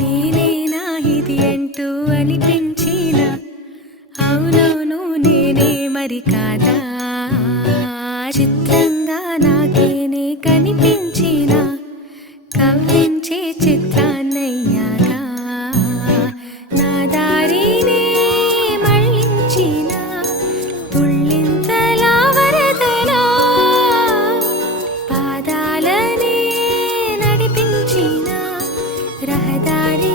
నేనేనా ఇది అంటూ అనిపించిన అవునవును నేనే మరి కాదా చిత్రంగా నాకేనే కనిపించిన కవ్వించే చిత్రాన్నయ్యాగా నా దారినే మళ్ళించిన తుళ్ళింతలా వరదలా పాదాలనే నడిపించిన రహదారి